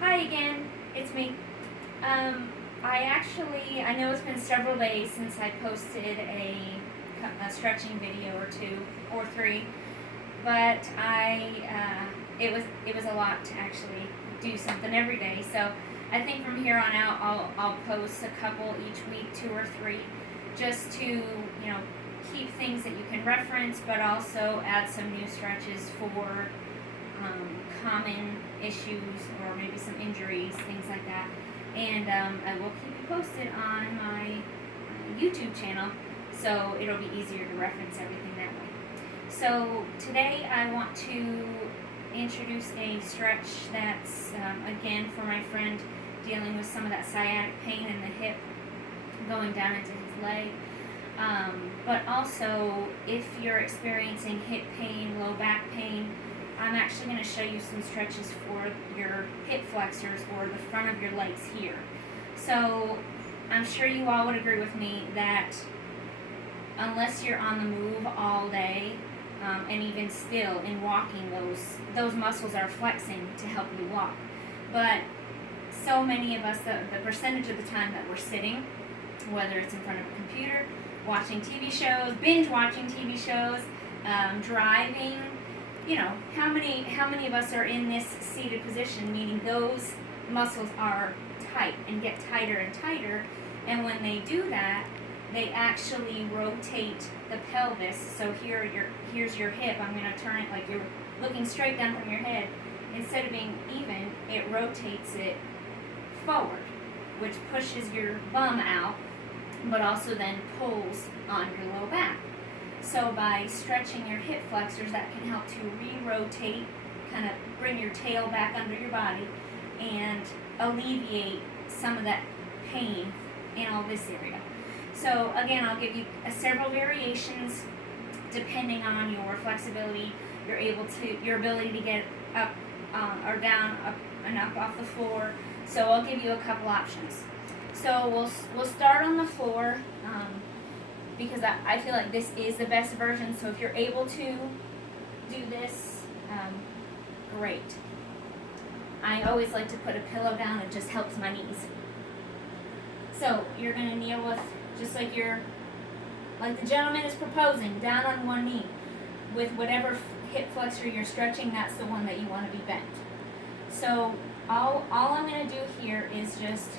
Hi again, it's me. I know it's been several days since I posted a stretching video or two or three, but it was a lot to actually do something every day. So I think from here on out, I'll post a couple each week, two or three, just to keep things that you can reference, but also add some new stretches for common issues or maybe some injuries, things like that. And I will keep you posted on my YouTube channel, so it'll be easier to reference everything that way. So today I want to introduce a stretch that's, again, for my friend dealing with some of that sciatic pain in the hip going down into his leg. But also, if you're experiencing hip pain, low back pain, I'm actually going to show you some stretches for your hip flexors or the front of your legs here. So I'm sure you all would agree with me that unless you're on the move all day, and even still in walking, those muscles are flexing to help you walk. But so many of us, the percentage of the time that we're sitting, whether it's in front of a computer, watching TV shows, binge watching TV shows, driving, how many of us are in this seated position, meaning those muscles are tight and get tighter and tighter, and when they do that, they actually rotate the pelvis. So here's your hip. I'm going to turn it like you're looking straight down from your head. Instead of being even, it rotates it forward, which pushes your bum out, but also then pulls on your low back. So by stretching your hip flexors, that can help to re-rotate, kind of bring your tail back under your body and alleviate some of that pain in all this area. So again, I'll give you several variations depending on your flexibility, your ability to get up or down, up and up off the floor. So I'll give you a couple options. So we'll start on the floor, because I feel like this is the best version. So if you're able to do this, great. I always like to put a pillow down. It just helps my knees. So you're going to kneel with, just like the gentleman is proposing, down on one knee. With whatever hip flexor you're stretching, that's the one that you want to be bent. So all I'm going to do here is just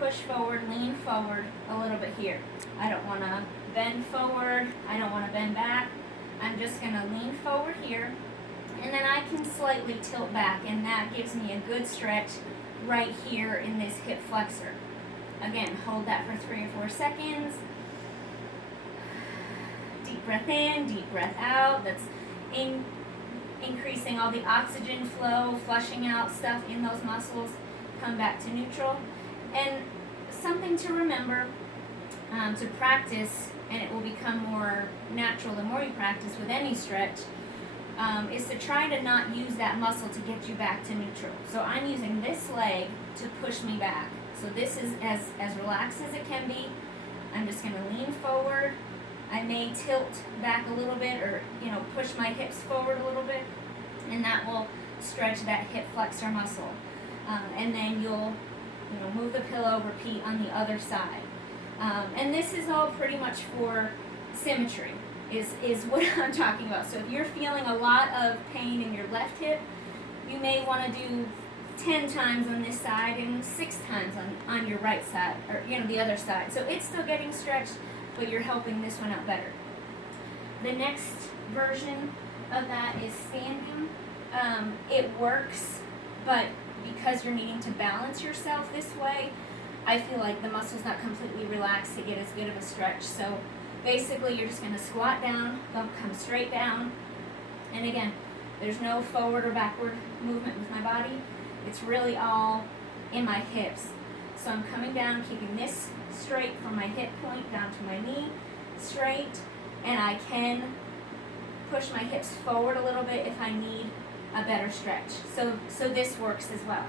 push forward, lean forward a little bit here. I don't want to bend forward. I don't want to bend back. I'm just going to lean forward here, and then I can slightly tilt back, and that gives me a good stretch right here in this hip flexor. Again, hold that for 3 or 4 seconds. Deep breath in, deep breath out. That's increasing all the oxygen flow, flushing out stuff in those muscles. Come back to neutral. And something to remember, to practice, and it will become more natural the more you practice with any stretch, is to try to not use that muscle to get you back to neutral. So I'm using this leg to push me back. So this is as relaxed as it can be. I'm just going to lean forward. I may tilt back a little bit, or push my hips forward a little bit, and that will stretch that hip flexor muscle. And then you'll move the pillow, repeat on the other side. And this is all pretty much for symmetry, is what I'm talking about. So if you're feeling a lot of pain in your left hip, you may want to do 10 times on this side and 6 times on your right side, or the other side. So it's still getting stretched, but you're helping this one out better. The next version of that is standing. It works, but because you're needing to balance yourself this way, I feel like the muscle's not completely relaxed to get as good of a stretch. So basically you're just going to squat down, come straight down, and again, there's no forward or backward movement with my body. It's really all in my hips. So I'm coming down, keeping this straight from my hip point down to my knee, straight, and I can push my hips forward a little bit if I need a better stretch. So this works as well.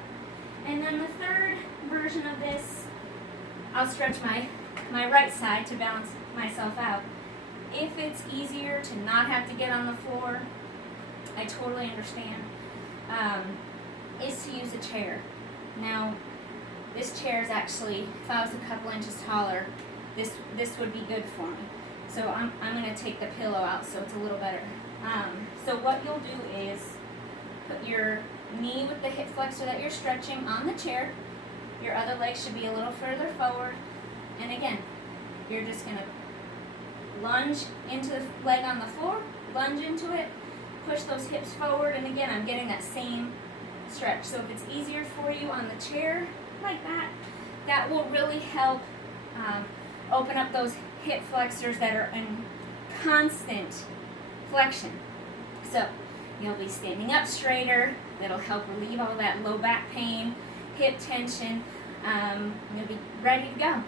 And then the third version of this, I'll stretch my right side to balance myself out. If it's easier to not have to get on the floor, I totally understand. is to use a chair. Now, this chair is actually, if I was a couple inches taller, this would be good for me. So I'm going to take the pillow out so it's a little better. So what you'll do is put your knee with the hip flexor that you're stretching on the chair. Your other leg should be a little further forward. And again, you're just going to lunge into the leg on the floor, lunge into it, push those hips forward, and again, I'm getting that same stretch. So if it's easier for you on the chair, like that, that will really help open up those hip flexors that are in constant flexion. So you'll be standing up straighter. That'll help relieve all that low back pain, hip tension. You'll be ready to go.